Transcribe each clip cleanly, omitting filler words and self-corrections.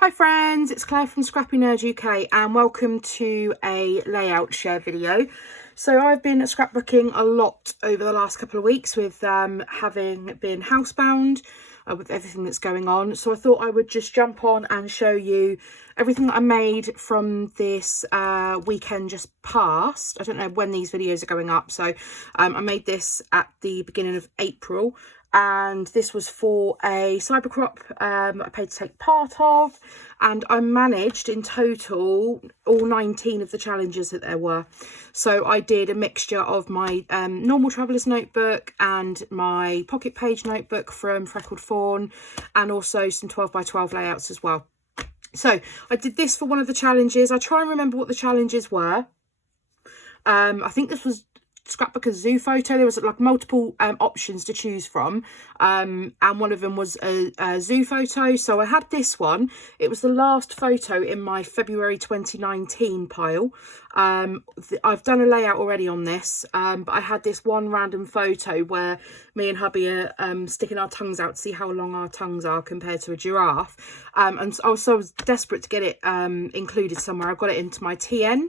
Hi friends, it's Claire from ScrappyNerdUK and welcome to a layout share video. So I've been scrapbooking a lot over the last couple of weeks with having been housebound with everything that's going on. So I thought I would just jump on and show you everything that I made from this weekend just past. I don't know when these videos are going up. So I made this at the beginning of April. And this was for a cybercrop I paid to take part of, and I managed in total all 19 of the challenges that there were. So I did a mixture of my normal traveller's notebook and my pocket page notebook from Freckled Fawn, and also some 12x12 layouts as well. So I did this for one of the challenges. I try and remember what the challenges were. I think this was Scrapbook a zoo photo. There was like multiple options to choose from, and one of them was a zoo photo. So I had this one. It was the last photo in my February 2019 pile. I've done a layout already on this, but I had this one random photo where me and hubby are sticking our tongues out to see how long our tongues are compared to a giraffe, and so I was desperate to get it included somewhere. I got it into my TN.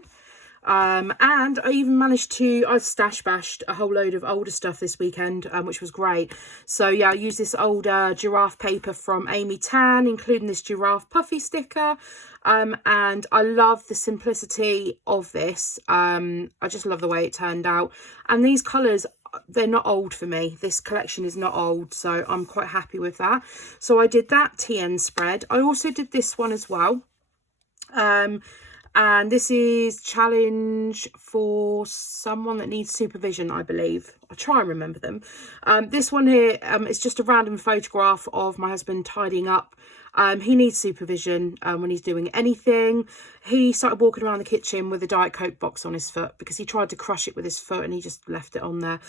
And I even managed to, I stash bashed a whole load of older stuff this weekend, which was great. So yeah, I used this older giraffe paper from Amy Tan, including this giraffe puffy sticker. And I love the simplicity of this. I just love the way it turned out. And these colours, they're not old for me. This collection is not old, so I'm quite happy with that. So I did that TN spread. I also did this one as well. And this is challenge for someone that needs supervision, I believe. I'll try and remember them. This one here is just a random photograph of my husband tidying up. He needs supervision when he's doing anything. He started walking around the kitchen with a Diet Coke box on his foot because he tried to crush it with his foot and he just left it on there.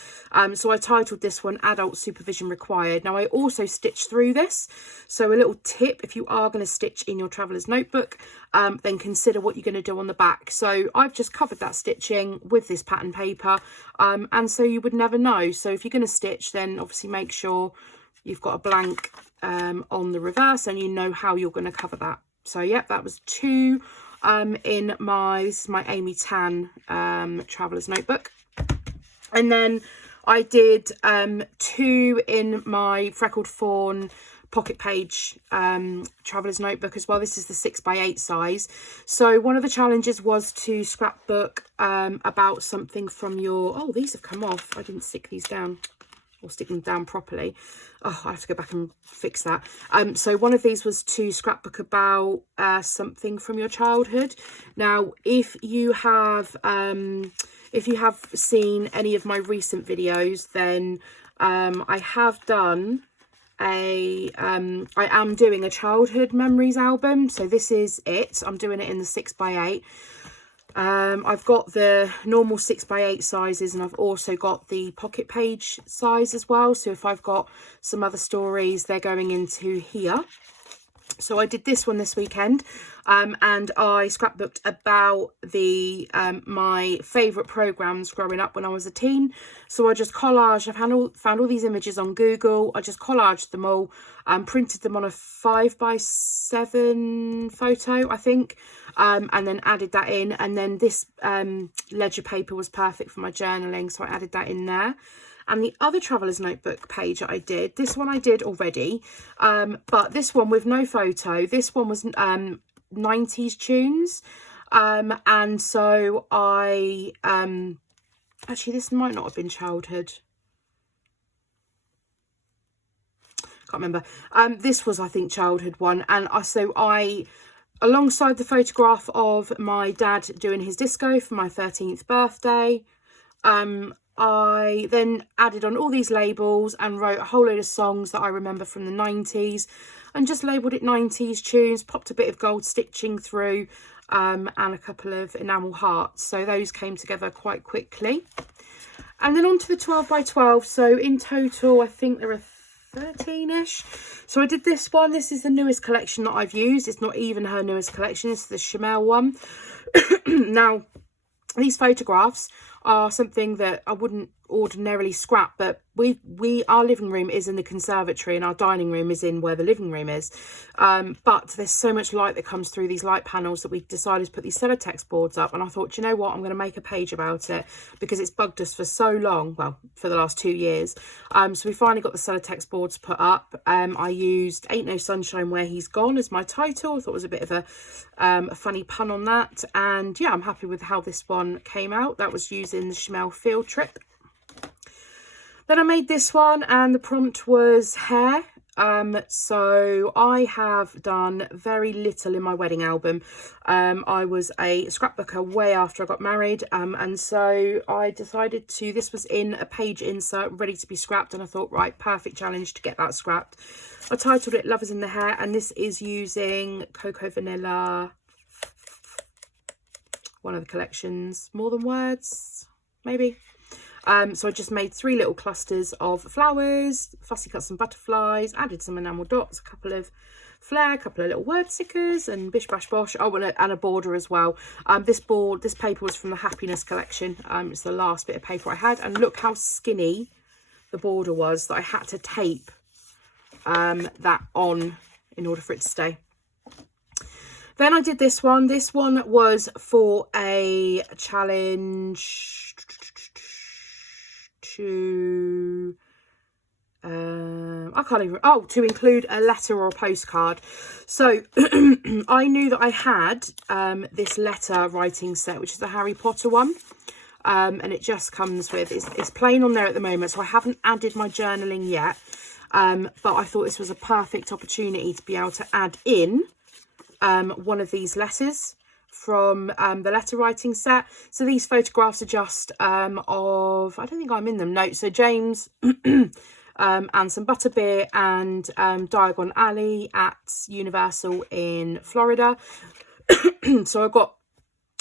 So I titled this one Adult Supervision Required. Now I also stitched through this. So a little tip, if you are going to stitch in your traveller's notebook, then consider what you're going to do on the back. So I've just covered that stitching with this pattern paper, and so you would never know. So if you're going to stitch, then obviously make sure you've got a blank on the reverse and you know how you're going to cover that. So yeah, that was two in my, this is my Amy Tan traveller's notebook. And then I did two in my Freckled Fawn pocket page traveller's notebook as well. This is the 6x8 size. So one of the challenges was to scrapbook about something from your, oh, these have come off. I didn't stick these down or stick them down properly. Oh, I have to go back and fix that. So one of these was to scrapbook about something from your childhood. Now, if you have seen any of my recent videos, then I have done I am doing a childhood memories album. So this is it. I'm doing it in the 6x8. I've got the normal 6x8 sizes, and I've also got the pocket page size as well. So if I've got some other stories, they're going into here. So I did this one this weekend, and I scrapbooked about the my favourite programmes growing up when I was a teen. So I just collaged, I've found all these images on Google, I just collaged them all, printed them on a 5x7 photo, I think, and then added that in. And then this ledger paper was perfect for my journaling, so I added that in there. And the other traveller's notebook page that I did, this one I did already, but this one with no photo, this one was 90s tunes. And so I, actually this might not have been childhood. Can't remember. This was, I think, childhood one. And so I, alongside the photograph of my dad doing his disco for my 13th birthday, I then added on all these labels and wrote a whole load of songs that I remember from the 90s and just labelled it 90s tunes, popped a bit of gold stitching through, and a couple of enamel hearts. So those came together quite quickly. And then on to the 12x12. So in total, I think there are 13-ish. So I did this one. This is the newest collection that I've used. It's not even her newest collection. It's the Chamel one. Now, these photographs are something that I wouldn't ordinarily scrap, but our living room is in the conservatory and our dining room is in where the living room is, but there's so much light that comes through these light panels that we decided to put these Celotex boards up. And I thought, you know what, I'm going to make a page about it because it's bugged us for so long, well, for the last 2 years. So we finally got the Celotex boards put up. I used Ain't No Sunshine Where He's Gone as my title. I thought it was a bit of a funny pun on that, and yeah, I'm happy with how this one came out. That was using the Schmel Field Trip. Then I made this one and the prompt was hair. So I have done very little in my wedding album. I was a scrapbooker way after I got married, and so I decided to, this was in a page insert ready to be scrapped, and I thought, right, perfect challenge to get that scrapped. I titled it Love Is in the Hair, and this is using Cocoa Vanilla, one of the collections, More Than Words, maybe. So I just made 3 little clusters of flowers, fussy cut some butterflies, added some enamel dots, a couple of flare, a couple of little word stickers, and bish bash bosh. Oh, and a border as well. This paper was from the Happiness collection. It's the last bit of paper I had, and look how skinny the border was that I had to tape that on in order for it to stay. Then I did this one. This one was for a challenge to I can't even, to include a letter or a postcard. So I knew that I had this letter writing set, which is the Harry Potter one, and it just comes with, it's plain on there at the moment, so I haven't added my journaling yet, but I thought this was a perfect opportunity to be able to add in one of these letters from the letter writing set. So these photographs are just of, I don't think I'm in them, no, so James and some butterbeer and Diagon Alley at Universal in Florida. So I've got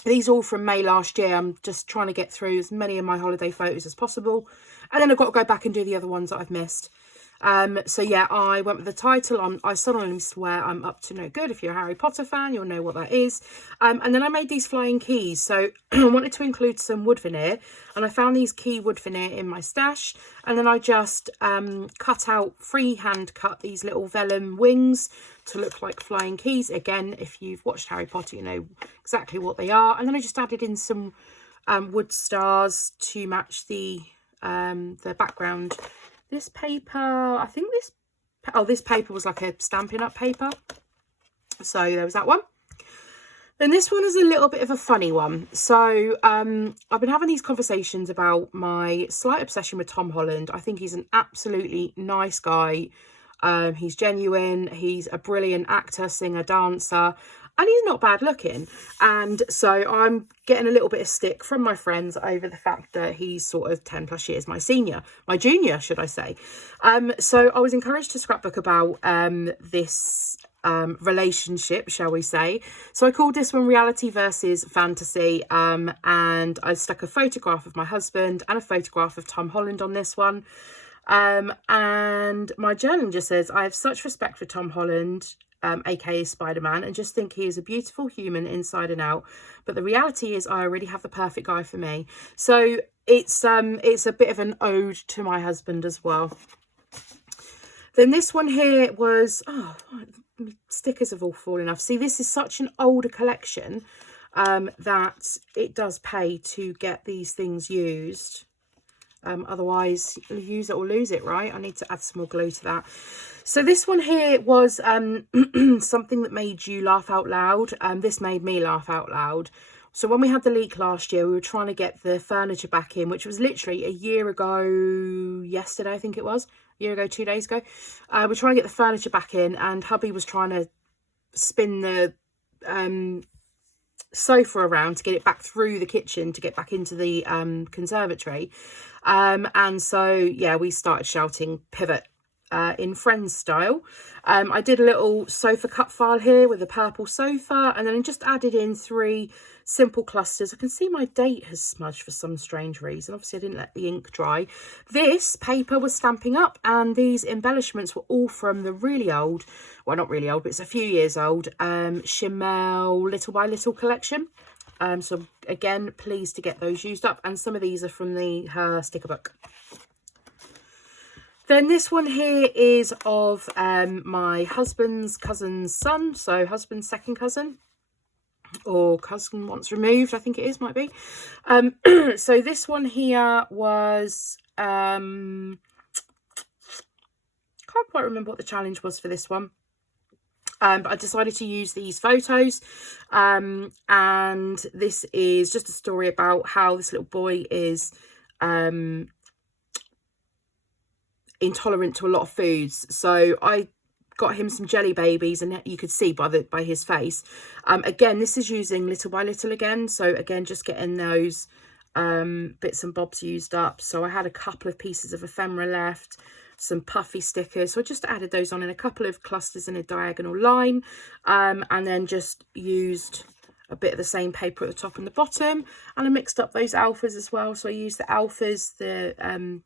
these all from May last year. I'm just trying to get through as many of my holiday photos as possible, and then I've got to go back and do the other ones that I've missed. So yeah, I went with the title. I solemnly swear I'm up to no good. If you're a Harry Potter fan, you'll know what that is. And then I made these flying keys. So I wanted to include some wood veneer, and I found these key wood veneer in my stash. And then I just freehand cut these little vellum wings to look like flying keys. Again, if you've watched Harry Potter, you know exactly what they are. And then I just added in some wood stars to match the background. This paper, I think this paper was like a Stampin' Up paper. So there was that one. Then this one is a little bit of a funny one. So I've been having these conversations about my slight obsession with Tom Holland. I think he's an absolutely nice guy. He's genuine. He's a brilliant actor, singer, dancer. And he's not bad looking. And so I'm getting a little bit of stick from my friends over the fact that he's sort of 10 plus years my junior, should I say. So I was encouraged to scrapbook about this relationship, shall we say. So I called this one Reality versus Fantasy. And I stuck a photograph of my husband and a photograph of Tom Holland on this one. And my journaling just says, I have such respect for Tom Holland, aka Spider-Man, and just think he is a beautiful human inside and out, but the reality is I already have the perfect guy for me. So it's a bit of an ode to my husband as well. Then this one here was, stickers have all fallen off. See, this is such an older collection that it does pay to get these things used. Otherwise, use it or lose it, right? I need to add some more glue to that. So this one here was something that made you laugh out loud. This made me laugh out loud. So when we had the leak last year, we were trying to get the furniture back in, which was literally a year ago yesterday, I think it was. A year ago, 2 days ago. We're trying to get the furniture back in, and hubby was trying to spin the sofa around to get it back through the kitchen to get back into the conservatory. And so, yeah, we started shouting pivot in Friends style. I did a little sofa cut file here with a purple sofa, and then I just added in 3 simple clusters. I can see my date has smudged for some strange reason. Obviously, I didn't let the ink dry. This paper was Stamping Up, and these embellishments were all from the really old, well, not really old, but it's a few years old, Chimel Little by Little collection. So again, pleased to get those used up. And some of these are from her sticker book. Then this one here is of my husband's cousin's son, so husband's second cousin, or cousin once removed, I think it is, might be. So this one here was, can't quite remember what the challenge was for this one. But I decided to use these photos, and this is just a story about how this little boy is intolerant to a lot of foods. So I got him some jelly babies, and you could see by his face. Again, this is using little by little again. So again, just getting those bits and bobs used up. So I had a couple of pieces of ephemera left, some puffy stickers, so I just added those on in a couple of clusters in a diagonal line, and then just used a bit of the same paper at the top and the bottom, and I mixed up those alphas as well. So I used the alphas, the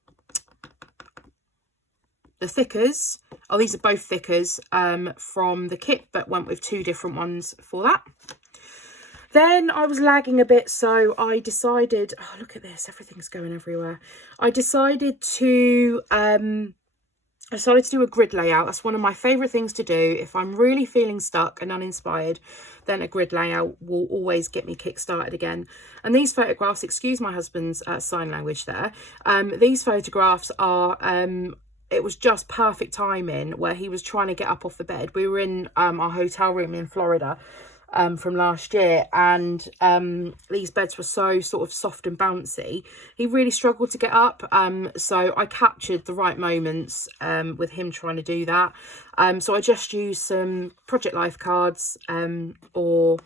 thickers. Oh, these are both thickers from the kit, but went with 2 different ones for that. Then I was lagging a bit, so I decided, oh, look at this, everything's going everywhere. I decided to do a grid layout. That's one of my favourite things to do. If I'm really feeling stuck and uninspired, then a grid layout will always get me kick-started again. And these photographs, excuse my husband's sign language there, these photographs are, it was just perfect timing where he was trying to get up off the bed. We were in our hotel room in Florida from last year, and these beds were so sort of soft and bouncy. He really struggled to get up, so I captured the right moments with him trying to do that. So I just used some Project Life cards or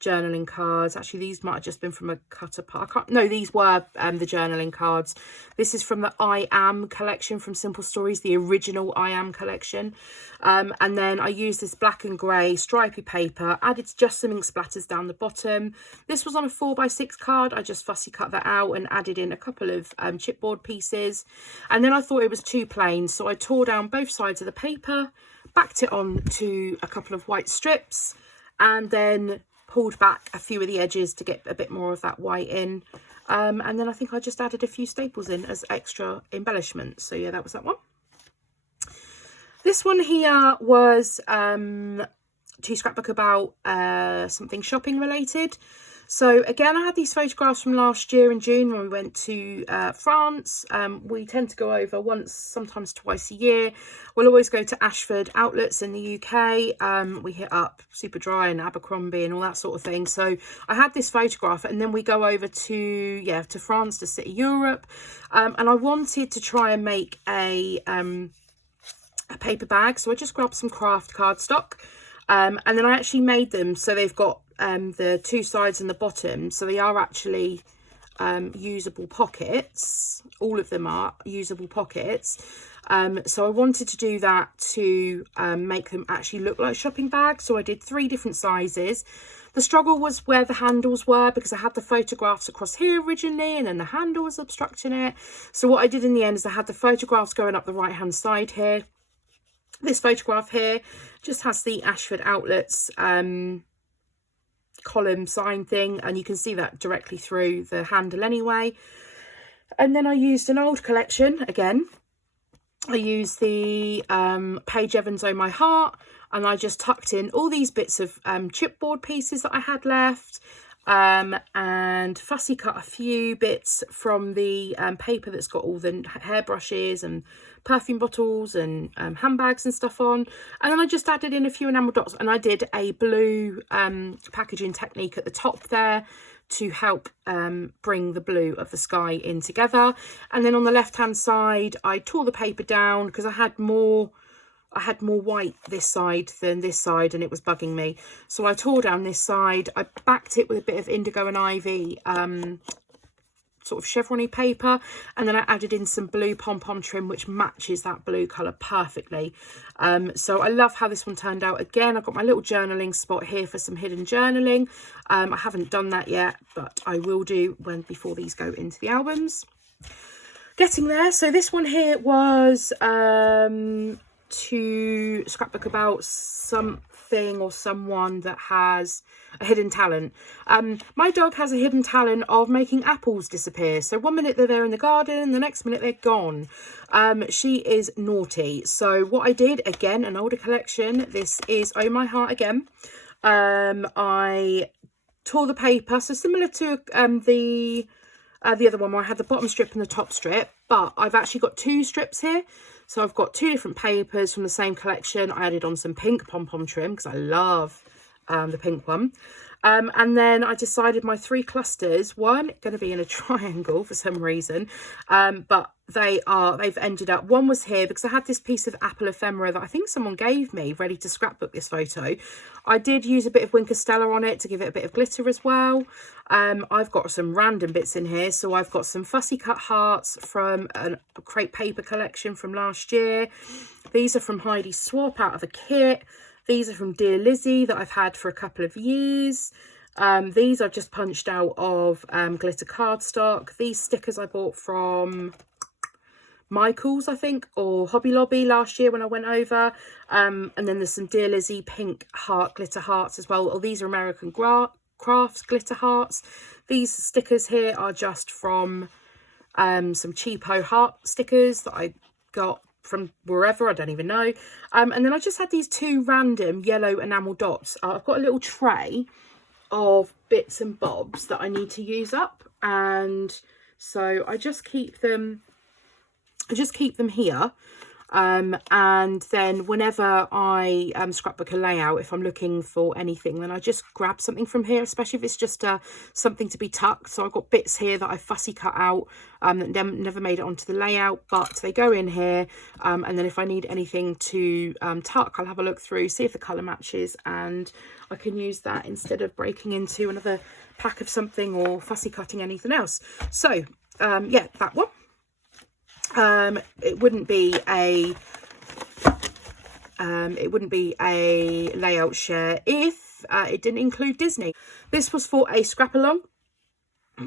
journaling cards. Actually, these might have just been from a cut apart. No, these were the journaling cards. This is from the I Am collection from Simple Stories, the original I Am collection. And then I used this black and grey stripy paper, added just some ink splatters down the bottom. This was on a 4x6 card. I just fussy cut that out and added in a couple of chipboard pieces. And then I thought it was too plain, so I tore down both sides of the paper, backed it on to a couple of white strips, and then pulled back a few of the edges to get a bit more of that white in, and then I think I just added a few staples in as extra embellishments. So yeah, that was that one. This one here was to scrapbook about something shopping related. So again, I had these photographs from last year in June when we went to France. We tend to go over once, sometimes twice a year. We'll always go to Ashford outlets in the UK. We hit up Superdry and Abercrombie and all that sort of thing. So I had this photograph, and then we go over to France, to City Europe. And I wanted to try and make a paper bag. So I just grabbed some craft cardstock. And then I actually made them so they've got the 2 sides and the bottom, so they are actually usable pockets. All of them are usable pockets. So I wanted to do that to make them actually look like shopping bags. So I did 3 different sizes. The struggle was where the handles were, because I had the photographs across here originally, and then the handle was obstructing it. So what I did in the end is I had the photographs going up the right hand side here. This photograph here just has the Ashford outlets column sign thing, and you can see that directly through the handle anyway. And then I used an old collection again. I used the Paige Evans Oh My Heart, and I just tucked in all these bits of chipboard pieces that I had left, and fussy cut a few bits from the paper that's got all the hairbrushes and perfume bottles and handbags and stuff on. And then I just added in a few enamel dots, and I did a blue packaging technique at the top there to help bring the blue of the sky in together. And then on the left hand side, I tore the paper down because I had more white this side than this side, and it was bugging me. So I tore down this side. I backed it with a bit of indigo and ivy sort of chevron-y paper, and then I added in some blue pom-pom trim which matches that blue colour perfectly. So I love how this one turned out. Again, I've got my little journaling spot here for some hidden journaling. I haven't done that yet, but I will do before these go into the albums. Getting there. So this one here was to scrapbook about something something or someone that has a hidden talent. My dog has a hidden talent of making apples disappear. So one minute they're there in the garden, the next minute they're gone. She is naughty. So what I did, again, an older collection. This is Oh My Heart again. I tore the paper, so similar to the other one where I had the bottom strip and the top strip, but I've actually got two strips here. So I've got two different papers from the same collection. I added on some pink pom-pom trim because I love the pink one. And then I decided my 3 clusters, one going to be in a triangle for some reason, but they've ended up, one was here because I had this piece of apple ephemera that I think someone gave me ready to scrapbook this photo. I did use a bit of Winker Stella on it to give it a bit of glitter as well. I've got some random bits in here. So I've got some fussy cut hearts from a crepe paper collection from last year. These are from Heidi Swap out of a kit. These are from Dear Lizzie that I've had for a couple of years. These I've just punched out of glitter cardstock. These stickers I bought from Michael's, I think, or Hobby Lobby last year when I went over. And then there's some Dear Lizzie pink heart glitter hearts as well. Oh, these are American Crafts glitter hearts. These stickers here are just from some cheapo heart stickers that I got from wherever, I don't even know. And then I just had these 2 random yellow enamel dots. I've got a little tray of bits and bobs that I need to use up, and so I just keep them here. And then whenever I scrapbook a layout, if I'm looking for anything, then I just grab something from here, especially if it's just something to be tucked. So I've got bits here that I fussy cut out that never made it onto the layout, but they go in here. And then if I need anything to tuck, I'll have a look through, see if the colour matches, and I can use that instead of breaking into another pack of something or fussy cutting anything else. So yeah, that one. It wouldn't be a layout share if it didn't include Disney. This was for a scrap along.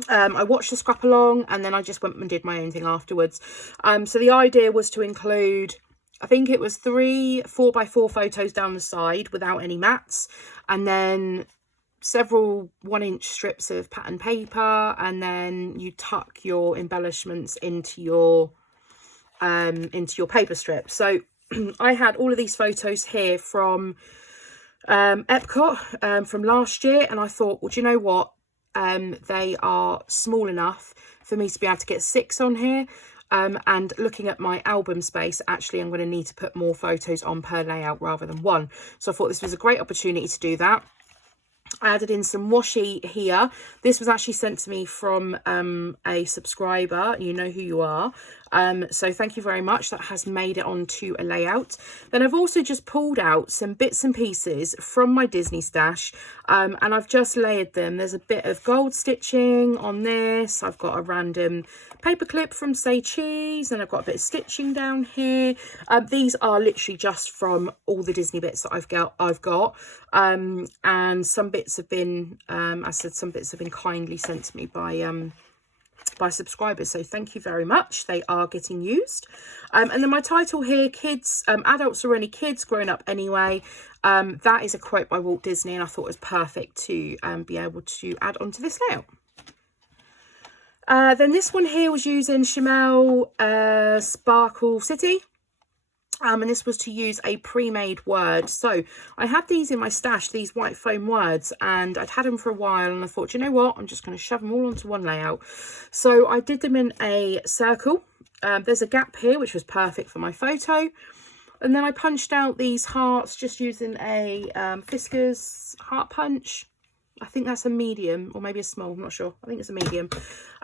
I watched the scrap along and then I just went and did my own thing afterwards. So the idea was to include, I think it was 3 4x4 photos down the side without any mats, and then several 1-inch strips of pattern paper, and then you tuck your embellishments into your paper strip. So I had all of these photos here from Epcot from last year, and I thought, well, do you know what, they are small enough for me to be able to get 6 on here, and looking at my album space, actually I'm going to need to put more photos on per layout rather than 1. So I thought this was a great opportunity to do that. I added in some washi here. This was actually sent to me from a subscriber. You know who you are. So thank you very much. That has made it onto a layout. Then I've also just pulled out some bits and pieces from my Disney stash, and I've just layered them. There's a bit of gold stitching on this. I've got a random paper clip from Say Cheese, and I've got a bit of stitching down here. These are literally just from all the Disney bits that I've got. And some bits have been, I said, some bits have been kindly sent to me by subscribers, so thank you very much. They are getting used. And then my title here, kids, adults or any kids, grown up anyway. That is a quote by Walt Disney, and I thought it was perfect to be able to add onto this layout. Then this one here was using Chamel Sparkle City. And this was to use a pre-made word. So I had these in my stash, these white foam words, and I'd had them for a while, and I thought, you know what, I'm just going to shove them all onto one layout. So I did them in a circle. There's a gap here, which was perfect for my photo. And then I punched out these hearts just using a Fiskars heart punch. I think that's a medium, or maybe a small, I'm not sure. I think it's a medium.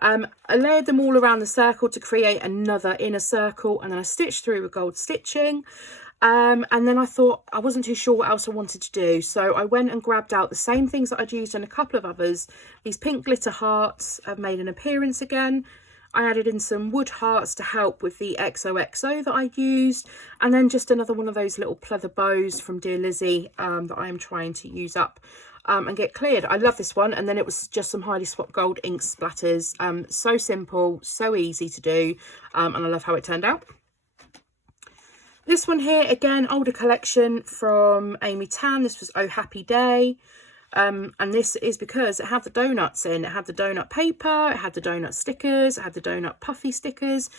I layered them all around the circle to create another inner circle, and then I stitched through with gold stitching. And then I thought, I wasn't too sure what else I wanted to do, so I went and grabbed out the same things that I'd used in a couple of others. These pink glitter hearts have made an appearance again. I added in some wood hearts to help with the XOXO that I used, and then just another one of those little pleather bows from Dear Lizzie that I am trying to use up and get cleared. I love this one. And then it was just some Heidi Swap gold ink splatters. So simple, so easy to do, and I love how it turned out. This one here, again, older collection from Amy Tan. This was Oh Happy Day. And this is because it had the donuts in. It had the donut paper, it had the donut stickers, it had the donut puffy stickers.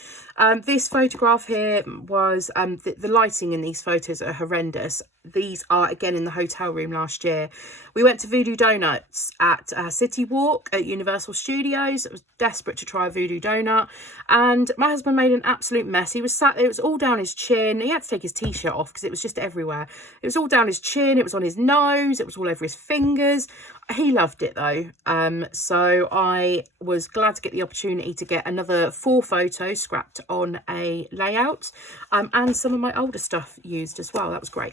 This photograph here was, the lighting in these photos are horrendous. These are, again, in the hotel room last year. We went to Voodoo Donuts at City Walk at Universal Studios. I was desperate to try a Voodoo Donut. And my husband made an absolute mess. He was sat there, it was all down his chin. He had to take his t-shirt off because it was just everywhere. It was all down his chin, it was on his nose, it was all over his fingers. He loved it though. So I was glad to get the opportunity to get another 4 photos scrapped on a layout. And some of my older stuff used as well. That was great.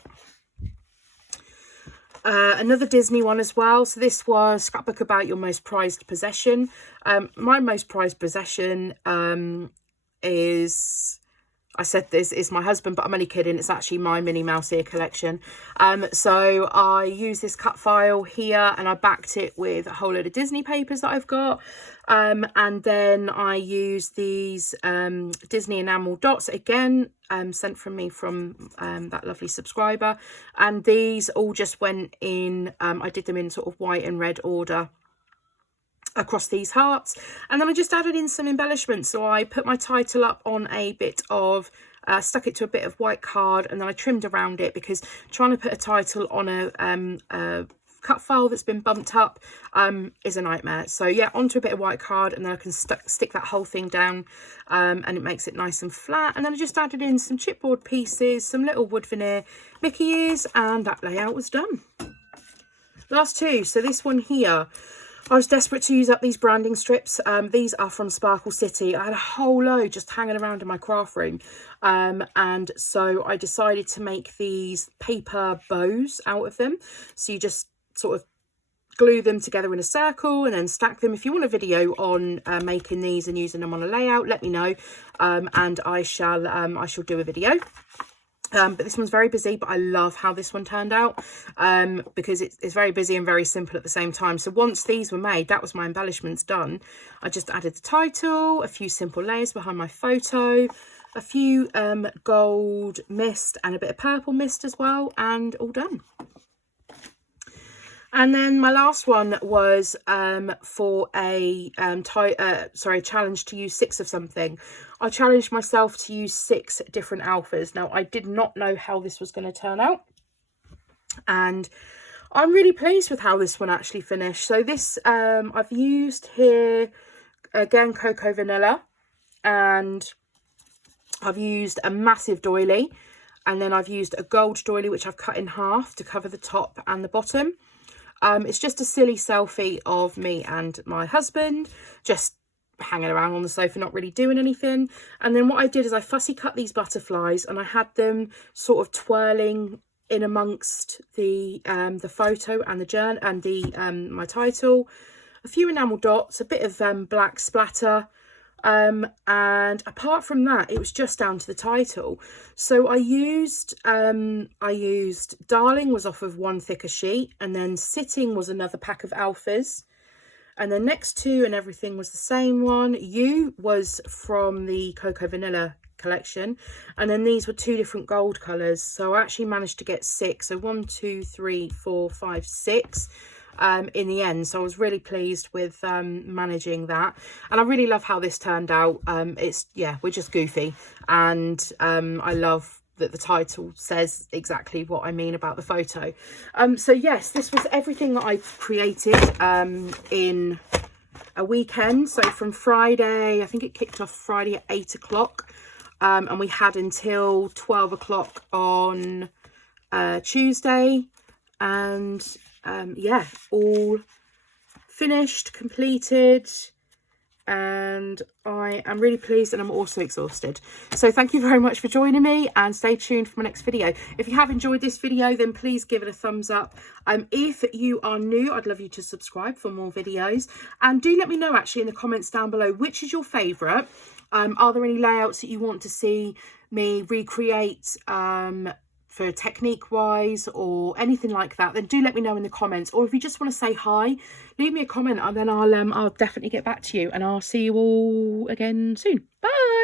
Another Disney one as well. So this was Scrapbook About Your Most Prized Possession. My most prized possession is, I said this is my husband, but I'm only kidding. It's actually my Minnie Mouse ear collection. So I used this cut file here and I backed it with a whole load of Disney papers that I've got. And then I used these Disney enamel dots, again, sent from me from that lovely subscriber. And these all just went in, I did them in sort of white and red order across these hearts. And then I just added in some embellishments. So I put my title up on a bit of, stuck it to a bit of white card, and then I trimmed around it because trying to put a title on a cut file that's been bumped up is a nightmare. So yeah, onto a bit of white card, and then I can stick that whole thing down, and it makes it nice and flat. And then I just added in some chipboard pieces, some little wood veneer Mickey ears, and that layout was done. Last 2. So this one here, I was desperate to use up these branding strips. These are from Sparkle City. I had a whole load just hanging around in my craft room. And so I decided to make these paper bows out of them. So you just sort of glue them together in a circle and then stack them. If you want a video on making these and using them on a layout, let me know. And I shall do a video. But this one's very busy, but I love how this one turned out, because it's very busy and very simple at the same time. So once these were made, that was my embellishments done. I just added the title, a few simple layers behind my photo, a few gold mist and a bit of purple mist as well, and all done. And then my last one was for a challenge to use 6 of something. I challenged myself to use 6 different alphas. Now, I did not know how this was going to turn out, and I'm really pleased with how this one actually finished. So this, I've used here, again, Cocoa Vanilla, and I've used a massive doily, and then I've used a gold doily, which I've cut in half to cover the top and the bottom. It's just a silly selfie of me and my husband, just hanging around on the sofa, not really doing anything. And then what I did is I fussy cut these butterflies, and I had them sort of twirling in amongst the photo and the journal and the my title, a few enamel dots, a bit of black splatter. And apart from that, it was just down to the title. So I used Darling was off of one thicker sheet, and then Sitting was another pack of alphas, and then Next To and Everything was the same one. You was from the Cocoa Vanilla collection, and then these were 2 different gold colours. So I actually managed to get 6, so 1, 2, 3, 4, 5, 6 in the end. So I was really pleased with managing that, and I really love how this turned out. We're just goofy, and I love that the title says exactly what I mean about the photo. So yes, this was everything that I created in a weekend. So from Friday, I think it kicked off Friday at 8 o'clock, and we had until 12 o'clock on Tuesday, and all finished, completed, and I am really pleased, and I'm also exhausted. So thank you very much for joining me, and stay tuned for my next video. If you have enjoyed this video, then please give it a thumbs up. If you are new, I'd love you to subscribe for more videos, and do let me know actually in the comments down below which is your favourite. Are there any layouts that you want to see me recreate for technique wise or anything like that? Then do let me know in the comments. Or if you just want to say hi, leave me a comment, and then I'll definitely get back to you, and I'll see you all again soon. Bye.